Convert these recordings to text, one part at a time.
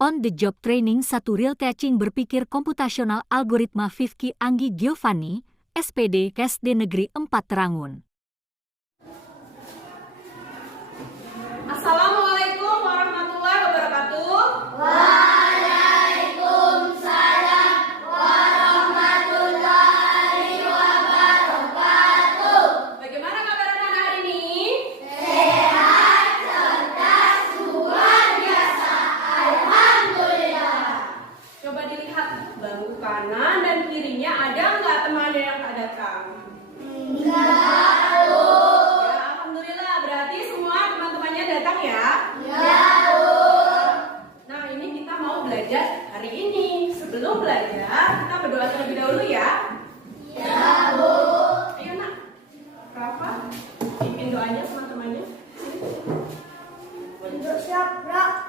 On the job training 1 real teaching berpikir komputasional algoritma Fifki Anggi Giovanni, SPD KSD Negeri 4 Terangun. Assalamualaikum warahmatullahi wabarakatuh. Waalaikumsalam warahmatullahi wabarakatuh. Bagaimana kabar anak-anak hari ini? Sehat, cerdas, luar biasa. Alhamdulillah. Coba dilihat bangku kanan dan kirinya, ada nggak teman yang tak datang? Enggak, Bu. Ya, alhamdulillah. Berarti semua teman-temannya datang ya? Ya, Bu. Nah, ini kita mau belajar hari ini. Sebelum belajar, kita berdoa terlebih dahulu ya. Ya, Bu. Ayo nak, Rafa, pimpin doanya sama temannya. Untuk siap, Bro.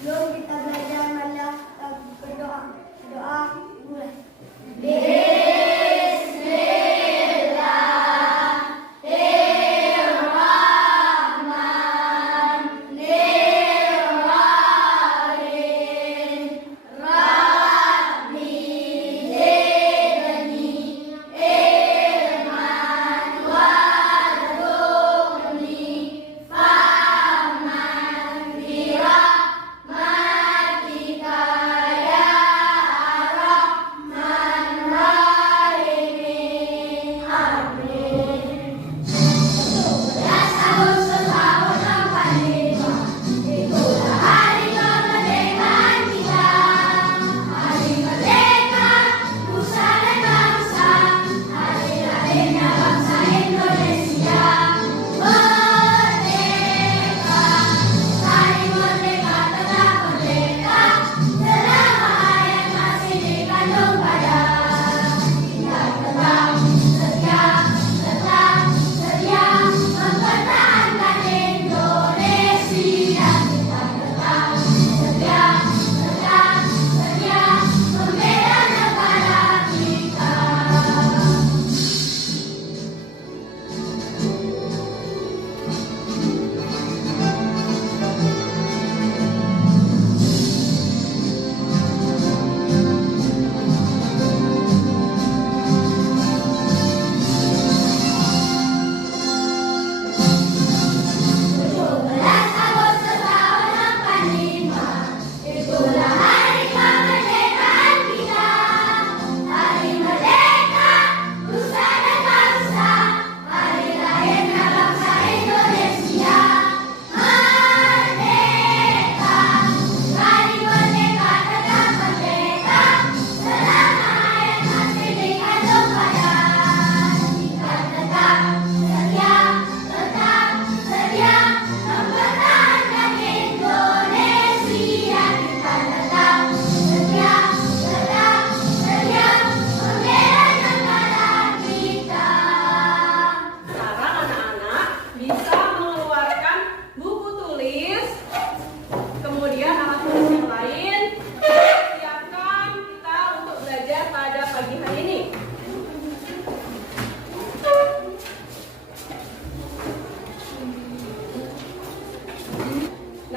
Belum kita belajar mana berdoa. Doa mulai.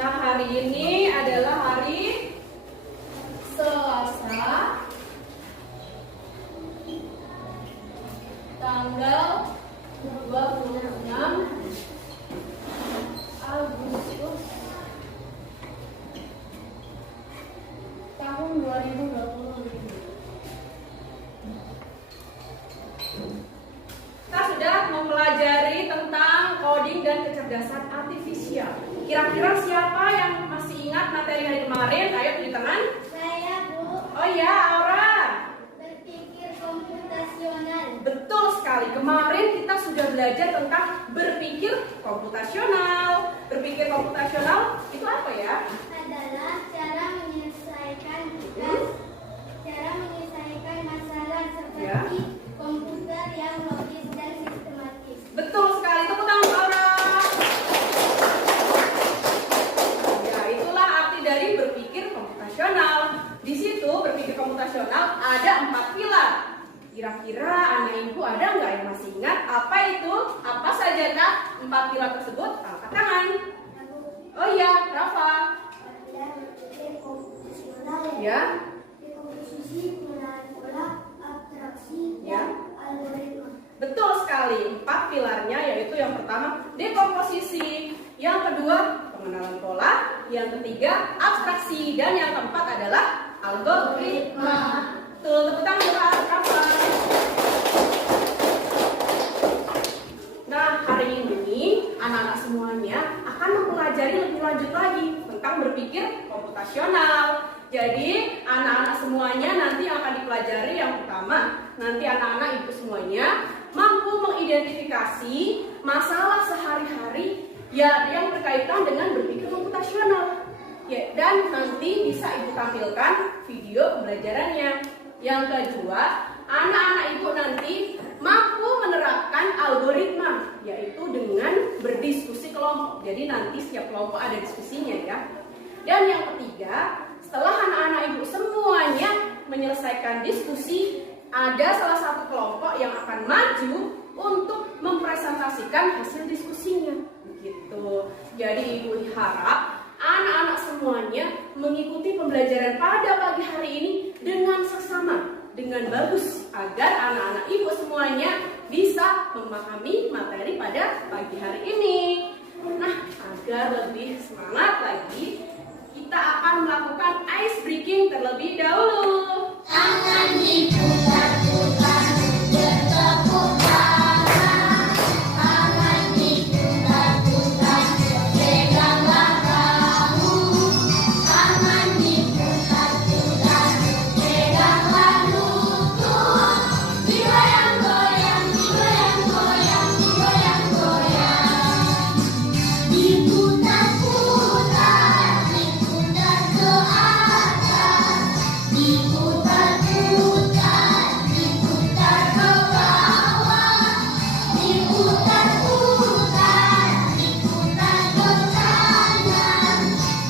Hari ini adalah hari Selasa, tanggal 26 Agustus tahun 2020. Kita sudah mempelajari tentang coding dan kecerdasan artifisial. Kira-kira siapa yang masih ingat materi hari kemarin? Ayo tunjuk tangan. Saya, Bu. Oh ya, Aura. Berpikir komputasional. Betul sekali. Kemarin kita sudah belajar tentang berpikir komputasional. Berpikir komputasional itu apa ya? Adalah cara menyelesaikan masalah seperti Ya. komputer yang logis dan sistematis. Betul sekali. Tepuk tangan Aura. Ya, itulah arti dari berpikir komputasional. Di situ berpikir komputasional ada 4 pilar. Kira-kira anak ibu ada nggak yang masih ingat apa itu? Apa saja kak 4 pilar tersebut? Angkat tangan. Oh iya, Rafa. Ada Ya. Dekomposisi, pengenalan pola, abstraksi, Ya. dan algoritma. Betul sekali, 4 pilarnya yaitu yang pertama dekomposisi, yang kedua pengenalan pola, yang ketiga abstraksi, dan yang keempat adalah algoritma. Betul, tepuk tangan kapan? Nah, hari ini anak-anak semuanya akan mempelajari lebih lanjut lagi tentang berpikir komputasional. Jadi, anak-anak semuanya nanti yang akan dipelajari yang pertama, nanti anak-anak ibu semuanya mampu mengidentifikasi masalah sehari-hari ya yang berkaitan dengan berpikir komputasional. Ya, dan nanti bisa ibu tampilkan video pembelajarannya. Yang kedua, anak-anak ibu nanti mampu menerapkan algoritma, yaitu dengan berdiskusi kelompok. Jadi nanti setiap kelompok ada diskusinya ya. Dan yang ketiga, setelah anak-anak ibu semuanya menyelesaikan diskusi, ada salah satu kelompok yang akan maju untuk mempresentasikan hasil diskusinya. Begitu. Jadi ibu harap anak-anak semuanya mengikuti pembelajaran pada pagi hari ini dengan seksama, dengan bagus, agar anak-anak ibu semuanya bisa memahami materi pada pagi hari ini. Nah, agar lebih semangat lagi, kita akan melakukan ice breaking terlebih dahulu. Tangan diputar-putar, bertepuk tangan. Tangan diputar-putar, peganglah bahu. Tangan diputar-putar, peganglah lutut. Digoyang-goyang, digoyang-goyang, digoyang-goyang. Diputar-putar, diputar ke atas. Diputar-putar, diputar ke bawah. Diputar-putar, diputar ke kanan.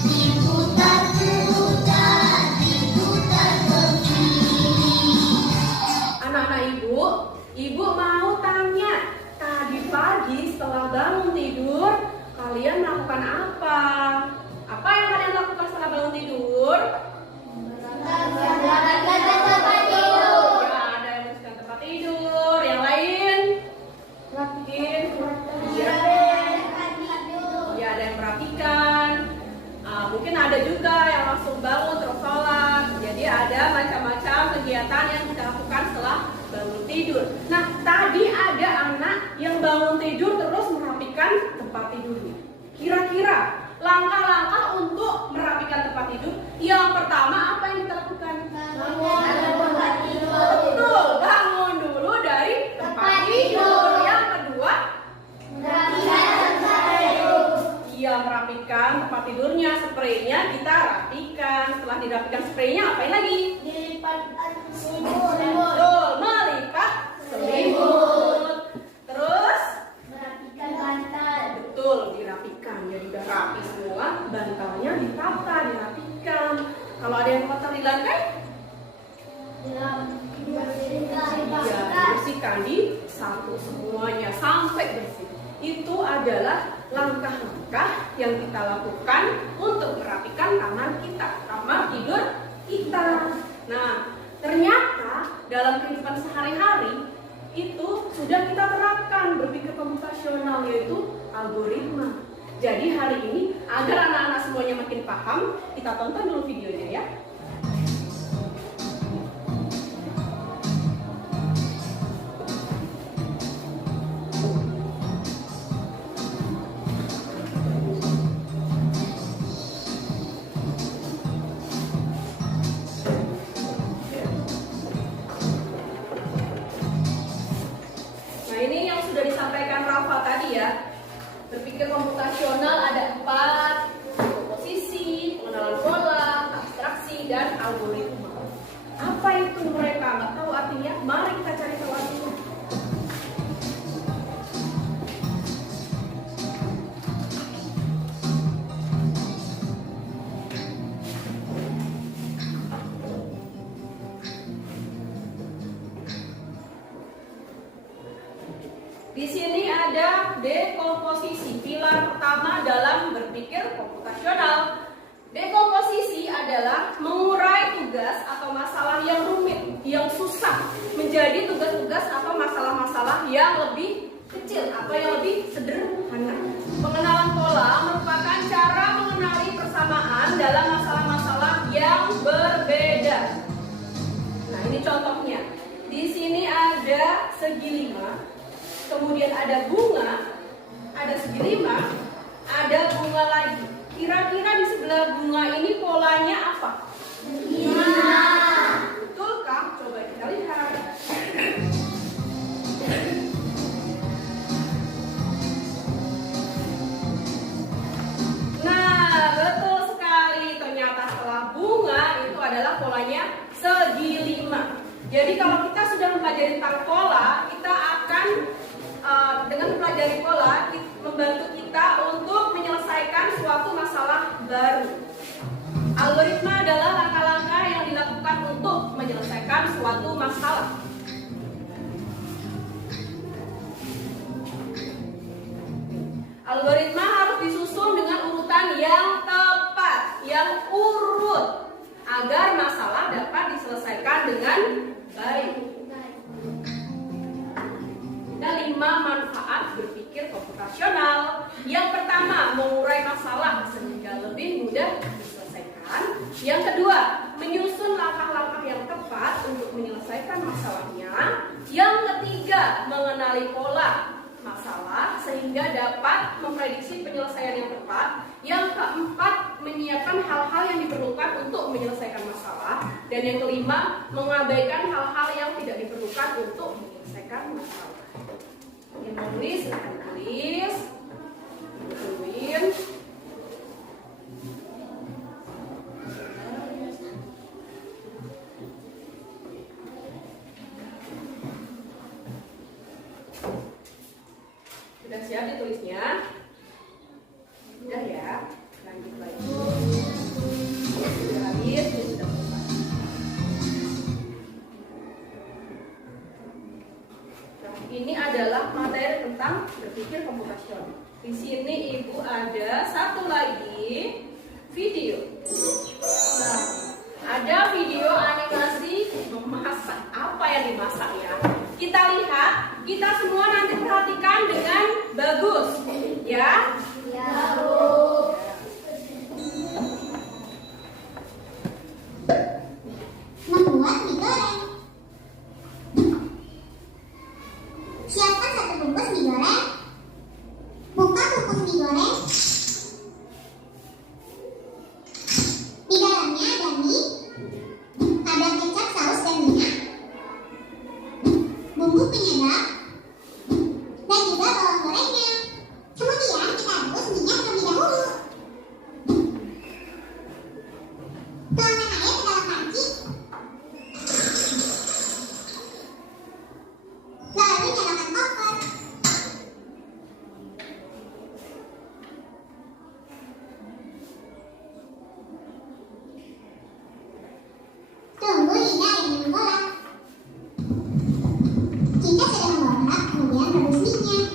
Diputar-putar, diputar ke kiri. Anak-anak ibu mau tanya, tadi pagi setelah bangun tidur, kalian melakukan apa? Apa yang kalian lakukan setelah bangun tidur? Ya, ada yang membersihkan tempat tidur, yang lain? Mungkin? Ya, ada yang merapikan. Mungkin ada juga yang langsung bangun terus sholat. Jadi ada macam-macam kegiatan yang kita lakukan setelah bangun tidur. Nah, tadi ada anak yang bangun tidur terus merapikan tempat tidurnya. Kira-kira langkah-langkah untuk merapikan tempat tidur, yang pertama apa yang kita lakukan? Betul, bangun dulu dari tempat tidur. Yang kedua, iya, merapikan tempat tidurnya, spraynya kita rapikan. Setelah dirapikan spraynya, apain lagi? Betul, melipat selimut. Terus, betul, dirapikan. Jadi udah rapi semua, bantalnya ditata, dirapikan. Kalau ada yang kotor di lantai, dibersihkan, disapu semuanya sampai bersih. Itu adalah langkah-langkah yang kita lakukan untuk merapikan kamar kita, kamar tidur kita. Nah, ternyata dalam kehidupan sehari-hari itu sudah kita terapkan berpikir komputasional, yaitu algoritma. Jadi hari ini agar anak-anak semuanya makin paham, kita tonton dulu videonya ya. Nah, ini yang sudah disampaikan Rafa tadi ya. Berpikir komputasional ada 4: komposisi, pengenalan pola, abstraksi, dan algoritma. Apa itu mereka? Nggak tahu artinya? Mari kita cari tahu artinya. Di sini ada dekomposisi, pilar pertama dalam berpikir komputasional. Dekomposisi adalah mengurai tugas tugas-tugas atau masalah yang rumit, yang susah menjadi tugas-tugas atau masalah-masalah yang lebih kecil atau yang lebih sederhana. Pengenalan pola merupakan cara mengenali persamaan dalam masalah-masalah yang berbeda. Nah, ini contohnya. Di sini ada segi 5, kemudian ada bunga, ada segi 5, ada bunga lagi. Kira-kira di sebelah bunga ini polanya apa? 5. Betulkah? Coba kita lihat. Nah, betul sekali. Ternyata setelah bunga itu adalah polanya segi 5. Jadi kalau kita sudah mempelajari tentang pola, kita akan dengan mempelajari pola membantu kita untuk menyelesaikan suatu masalah baru. Algoritma adalah langkah-langkah yang dilakukan untuk menyelesaikan suatu masalah. Algoritma harus disusun dengan urutan yang tepat, yang urut, agar masalah dapat diselesaikan dengan baik. Ada 5 manfaat berpikir komputasional. Yang pertama, mengurai masalah sehingga lebih mudah diselesaikan. Yang kedua, menyusun langkah-langkah yang tepat untuk menyelesaikan masalahnya. Yang ketiga, mengenali pola masalah sehingga dapat memprediksi penyelesaian yang tepat. Yang keempat, menyiapkan hal-hal yang diperlukan untuk menyelesaikan masalah. Dan yang kelima, mengabaikan hal-hal yang tidak diperlukan untuk menyelesaikan masalah. Yang menulis, tulis, tungguin. Sudah siap ditulisnya? Sudah ya, lanjut lagi. Sudah habis, sudah selesai. Nah, ini adalah materi tentang berpikir komputasional. Di sini Ibu ada satu lagi video. Nah, ada video animasi memasak. Apa yang dimasak ya? Kita lihat, kita semua nanti perhatikan dengan bagus, ya? Ya, Bu. Membuat mie goreng. Siapkan 1 bungkus mie goreng. Buka bungkus mie goreng. Di dalamnya ada mie, ada kecap, saus, dan minyak, bumbu penyedap, dan juga bawang gorengnya. Kemudian kita rebus minyak terlebih dahulu. Tuangkan air ke dalam panci. Lalu nyalakan kompor. Tunggu hingga airnya menggelap. Jika sudah menggelap, kemudian rebus minyak.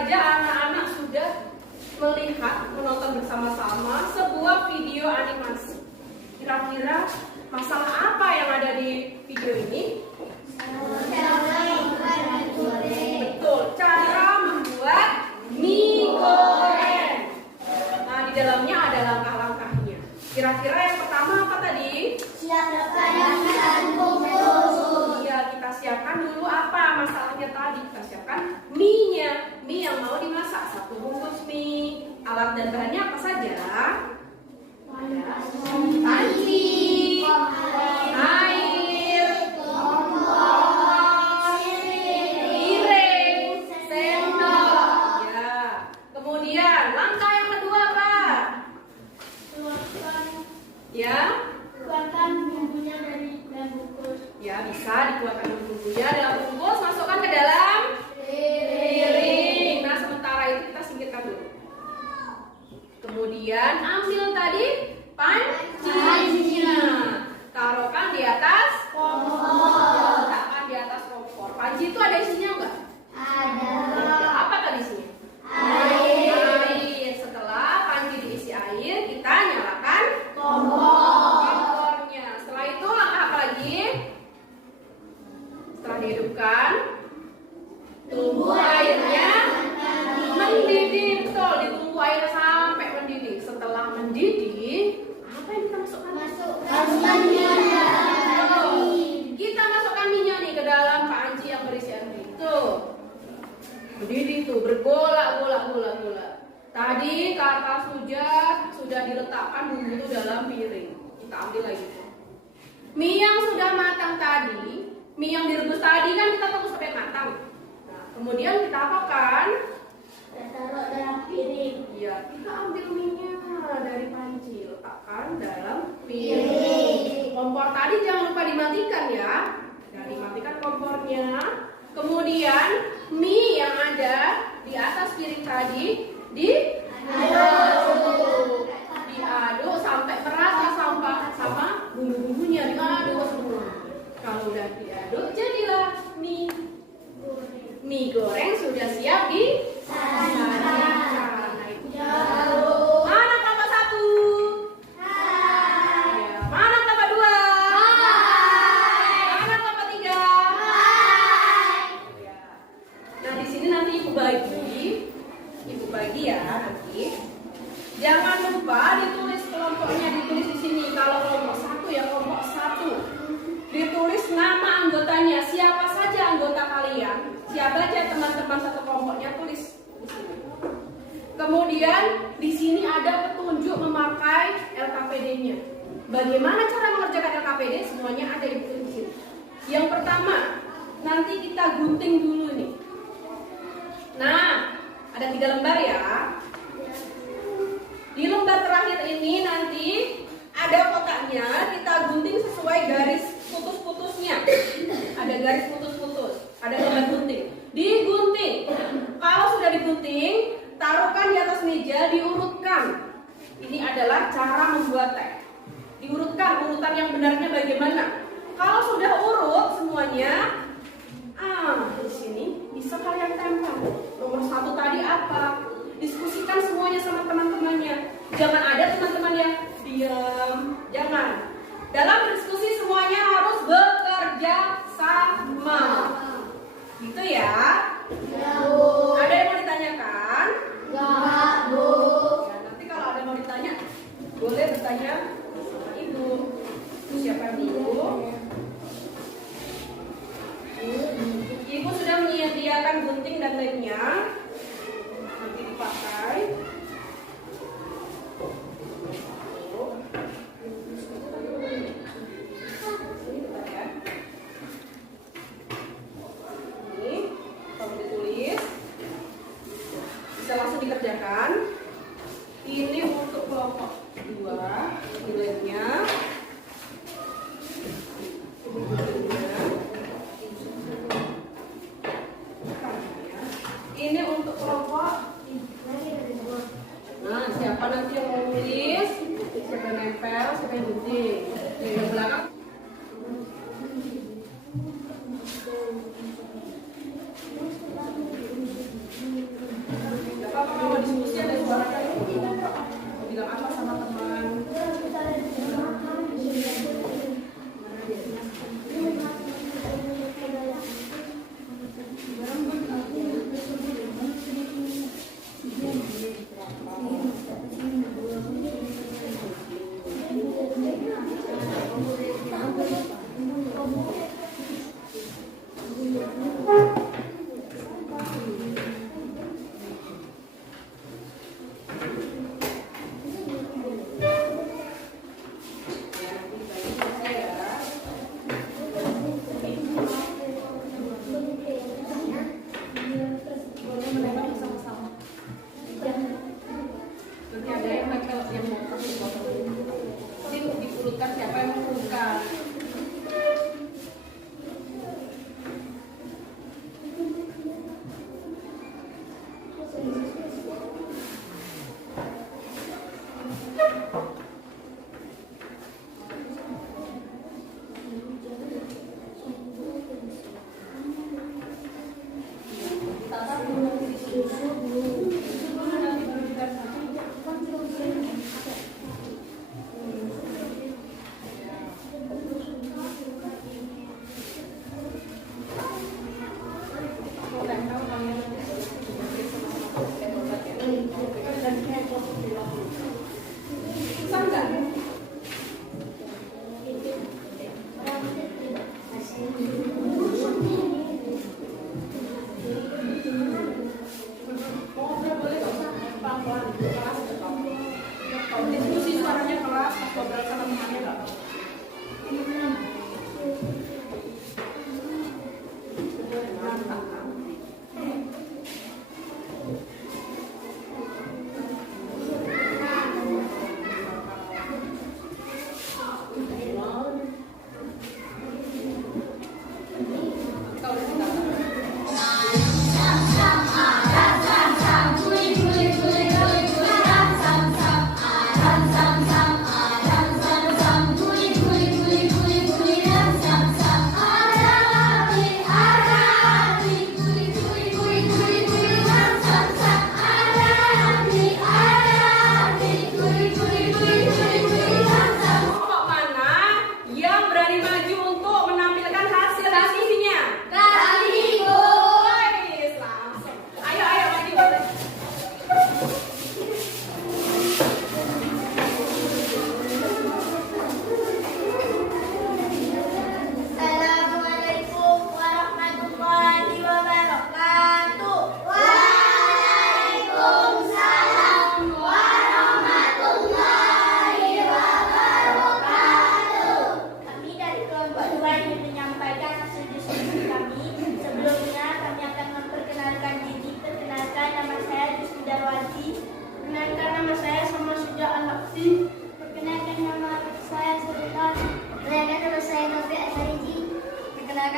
saja anak-anak sudah menonton bersama-sama sebuah video animasi. Kira-kira masalah apa yang ada di video ini? Betul, cara membuat mie goreng. Nah, di dalamnya ada langkah-langkahnya. Kira-kira yang pertama apa tadi? Iya, kita siapkan dulu apa masalahnya tadi. Kita siapkan mie-nya. Mie yang mau dimasak, 1 bungkus mie. Alat dan bahannya apa saja? Panci, air, piring, sendok. Ya. Kemudian langkah yang kedua apa? Ya. Ya, bisa dikeluarkan bumbunya dalam bungkus, masukkan ke dalam piring. Nah, sementara itu kita singkirkan dulu. Kemudian ambil tadi pancinya, taruhkan di atas kompor. Letakkan di atas kompor. Panci itu ada isinya enggak? Apa tadi isinya? Air. Setelah panci diisi air, kita nyalakan kompornya. Setelah itu langkah apa lagi? Setelah dihidupkan, tunggu airnya mendidih. Betul, ditunggu air sampai mendidih. Setelah mendidih, apa yang kita masukkan? Kita masukkan minyak nih ke dalam panci yang berisi air itu. Mendidih tuh, bergolak-golak. Tadi kata sudah diletakkan bumbu itu dalam piring. Kita ambil lagi. Mie yang sudah matang tadi, mie yang direbus tadi kan kita tunggu sampai matang. Nah, kemudian kita apakan? Taruh dalam piring. Iya, kita ambil mie-nya dari panci, letakkan dalam piring. Kompor tadi jangan lupa dimatikan ya. Nah, dimatikan kompornya. Kemudian mie yang ada di atas piring tadi diaduk sampai merata sama bumbu-bumbunya, diaduk semua. Kalau udah diaduk, jadilah mie goreng sudah siap disajikan. Mana tambah 1? Ya, mana tambah 2? Mana tambah 3? Ya. Nah, di sini nanti ibu bagi ya nanti. Jangan lupa ditulis kelompoknya, ditulis di sini. Kalau kelompok 1 ya kelompok 1. Ditulis nama anggotanya, siapa saja anggota kalian, siapa aja teman-teman satu kelompoknya, tulis di sini. Kemudian di sini ada petunjuk memakai LKPD-nya. Bagaimana cara mengerjakan LKPD? Semuanya ada di sini. Yang pertama, nanti kita gunting dulu nih. Nah, ada 3 lembar ya. Di lembar terakhir ini nanti ada kotaknya, kita gunting sesuai garis putus-putusnya. Ada garis putus-putus, ada lembar gunting. Digunting. Kalau sudah digunting, taruhkan di atas meja, diurutkan. Ini adalah cara membuat teh. Diurutkan, urutan yang benarnya bagaimana. Kalau sudah urut semuanya, di sini bisa kalian tempel. Nomor 1 tadi apa? Diskusikan semuanya sama teman-temannya. Jangan ada teman-teman yang diam. Jangan. Dalam berdiskusi semuanya harus bekerja sama. Gitu ya? Ya, Bu. Ada yang mau ditanyakan? Enggak, Bu. Ya, nanti kalau ada mau ditanya, boleh bertanya sama Ibu. Siapa yang Ibu? Ibu sudah menyediakan gunting dan lemnya. Nanti dipakai. Ini kalau ditulis bisa langsung dikerjakan. Ini untuk kelompok 2 nilainya. Ini untuk kelompok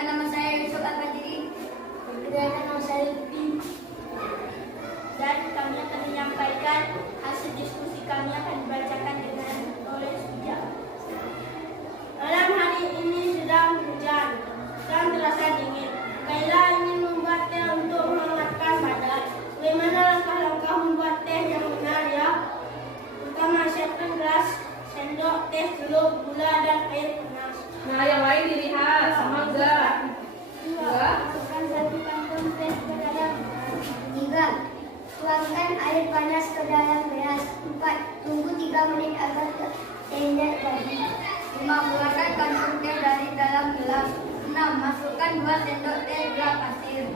Perkenalkan, nama saya Yusuf Al-Fajri. Perkenalkan, nama saya Lutfi. Dan kami akan menyampaikan hasil diskusi kami akan dibacakan oleh Suja. Malam hari ini sedang hujan dan terasa dingin. Kaila ingin membuat teh untuk menghangatkan badan. Bagaimana langkah-langkah membuat teh yang benar ya? Pertama, siapkan gelas, sendok teh, telur, gula, dan air panas. Nah, yang lain dilihat sama enggak? Dua, masukkan 1 kantong teh ke dalam. 3, tuangkan air panas ke dalam gelas. 4, tunggu 3 menit agar tehnya jadi. 5, keluarkan kantong teh dari dalam gelas. 6, masukkan 2 sendok teh gula pasir.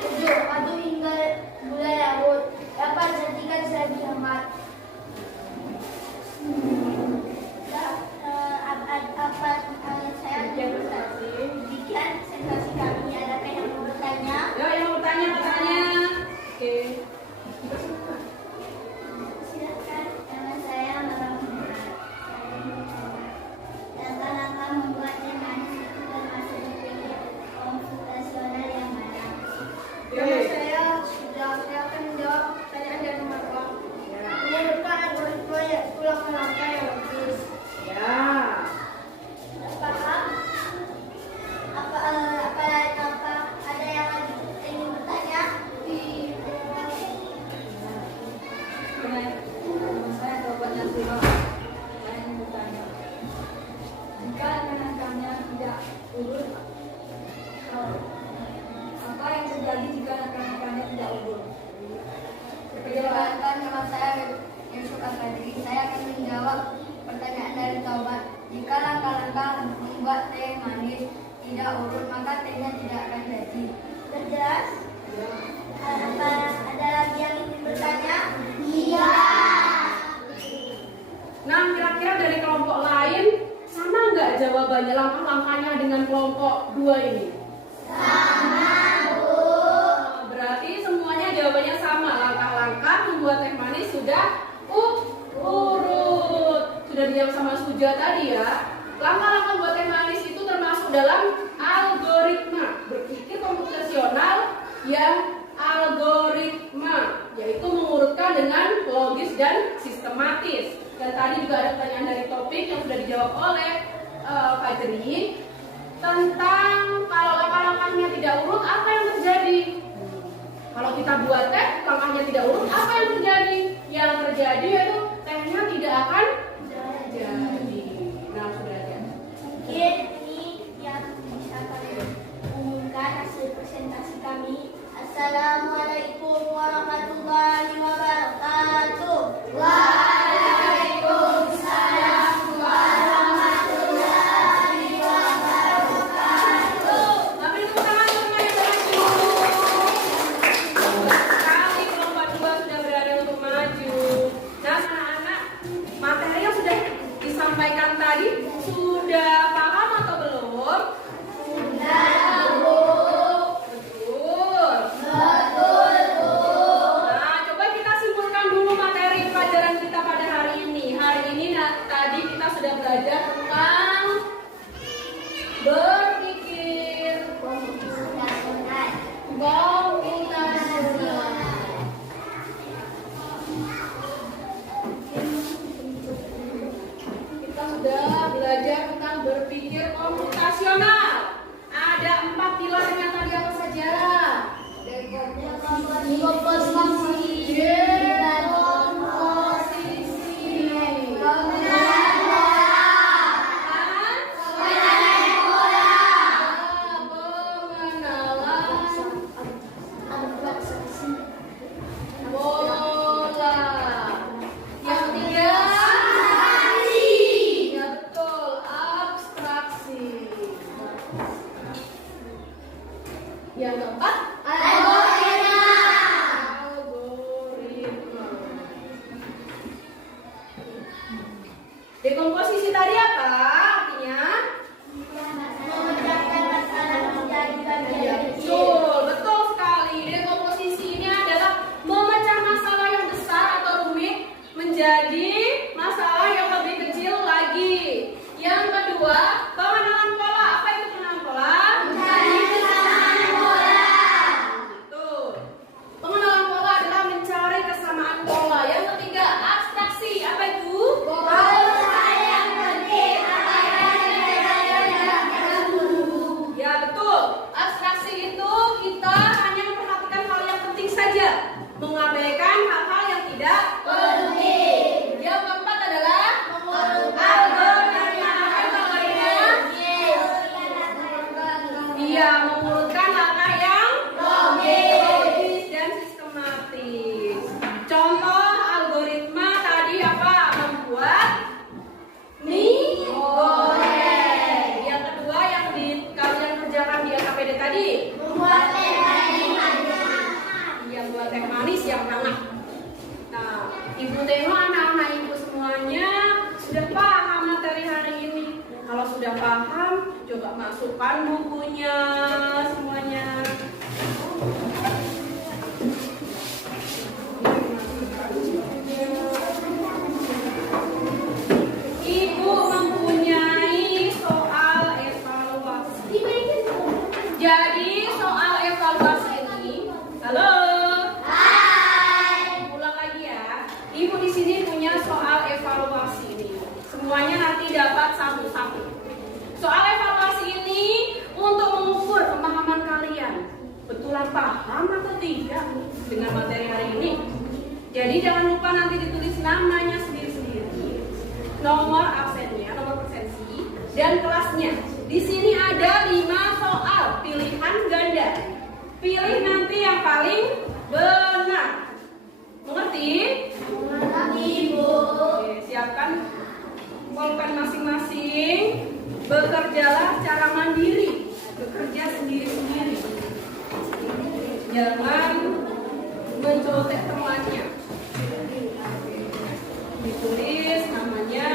7, aduk hingga gula larut. 8, sajikan selagi hangat. Saya demikian sensasi kami. Adakah yang mau bertanya? Ya, yang mau bertanya katanya. Oke. Silakan. Nama saya Muhammad. Langkah-langkah membuat teh manis itu termasuk berpikir komputasional yang mana? Nama saya sudah. Saya akan menjawab pertanyaan dari Marwah. Menurutkan algoritma yaitu langkah-langkah yang logis. Ya. Paham? Apa ada yang lagi ingin bertanya? Saya jawabannya sudah. Saya ingin bertanya. Jika langkahnya tidak urut, apa yang terjadi jika langkahnya tidak urut? Perkenalkan, nama saya Yusuf Al-Fajri. Saya akan menjawab pertanyaan dari Taubat. Jika langkah-langkah membuat teh manis tidak urut, maka tehnya tidak akan jadi. Jelas? Apa ada lagi yang ingin bertanya? Iya. Nah, kira-kira dari kelompok lain sama nggak jawabannya langkah-langkahnya dengan kelompok 2 ini? Sama, Bu. Nah, berarti semuanya jawabannya sama. Langkah-langkah membuat teh manis sudah urut. Sudah dijawab sama Suja tadi ya. Langkah-langkah buat teh manis itu termasuk dalam algoritma berpikir komputasional yang algoritma, yaitu mengurutkan dengan logis dan sistematis. Dan tadi juga ada pertanyaan dari topik yang sudah dijawab oleh Fajri tentang kalau langkah-langkahnya tidak urut apa yang terjadi. Kalau kita buat teh langkahnya tidak urut apa yang terjadi? Yang terjadi yaitu tehnya tidak akan jadi. Nah, sudah ada. Mungkin ini yang bisa kami umumkan hasil presentasi kami. Assalamualaikum warahmatullahi wabarakatuh. Waalaikumsalam warahmatullahi wabarakatuh. Beri tepuk tangan semuanya maju. Sekali kelompok 2 sudah berada untuk maju. Nah, anak-anak, materi yang sudah disampaikan tadi sudah paham atau belum? Sudah, Bu. Betul. Betul, Bu. Nah, coba kita simpulkan dulu materi pelajaran kita pada hari ini. Hari ini tadi kita sudah belajar tentang berpikir komputasional. Kita sudah belajar tentang berpikir komputasional. Ada 4 pilarnya tadi apa saja? Yang keempat, algoritma. Dekomposisi tadi apa artinya? Memecahkan masalah menjadi bagian kecil. Betul sekali. Dekomposisi ini adalah memecah masalah yang besar atau rumit menjadi masalah yang lebih kecil lagi. Yang kedua, pengenalan pola. Apa itu pengenalan pola? Ya, mengurutkan langkah yang logis dan sistematis. Contoh algoritma tadi apa? Membuat mie goreng. Yang kedua yang kalian kerjakan di SKPD tadi, Membuat teh manis. yang buat teh manis yang hangat. Nah, Ibu tengok anak-anak Ibu semuanya sudah paham materi hari ini. Kalau sudah paham, coba masukkan bukunya semuanya. Ibu mempunyai soal evaluasi. Jadi soal evaluasi ini, halo. Ulang lagi ya. Ibu di sini punya soal evaluasi ini. Semuanya nanti dapat satu-satu. Soal evaluasi ini untuk mengukur pemahaman kalian. Betulan paham atau tidak dengan materi hari ini? Jadi jangan lupa nanti ditulis namanya sendiri-sendiri, nomor absennya, nomor presensi, dan kelasnya. Di sini ada 5 soal pilihan ganda. Pilih nanti yang paling benar. Mengerti? Ibu. Oke, siapkan pulpen masing-masing. Bekerjalah secara mandiri, bekerja sendiri-sendiri. Jangan mencontek temannya. Ditulis namanya.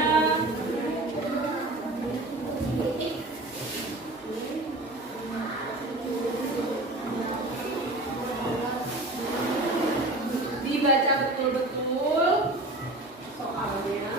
Dibaca betul-betul soalnya.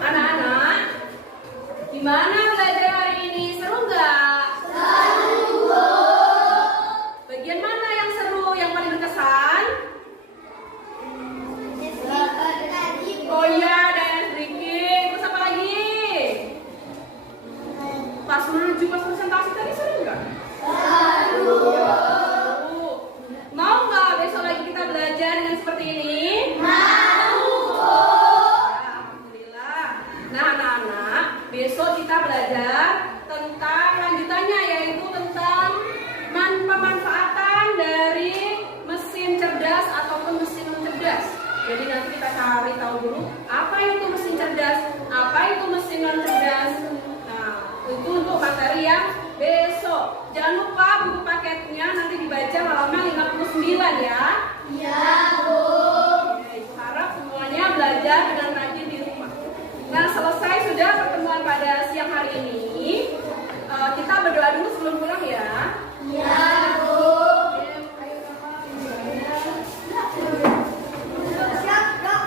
Anak-anak, gimana belajar hari ini? Seru nggak? Seru. Bagian mana yang seru, yang paling berkesan? Oh iya, dance breaking. Terus apa lagi? Pas menuju pas presentasi tadi seru nggak? Seru. Mau nggak besok lagi kita belajar dengan seperti ini? Alhamdulillah. Nah, anak-anak, besok kita belajar tentang lanjutannya, yaitu tentang pemanfaatan dari mesin cerdas ataupun mesin non cerdas. Jadi nanti kita cari tahu dulu apa itu mesin cerdas, apa itu mesin non cerdas. Nah, itu untuk materi yang besok. Jangan lupa buku paketnya nanti dibaca halaman 59 ya. Iya, Bu. Oke, Ibu harap semuanya belajar dengan rajin di rumah. Nah, selesai sudah pertemuan pada siang hari ini. Kita berdoa dulu sebelum pulang ya. Iya, Bu. Siap, Dok.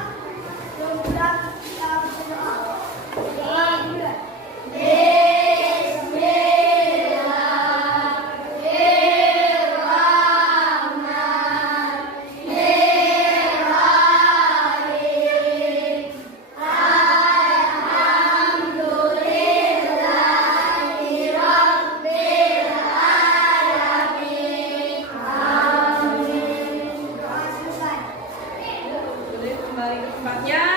Boleh kembali ke tempatnya.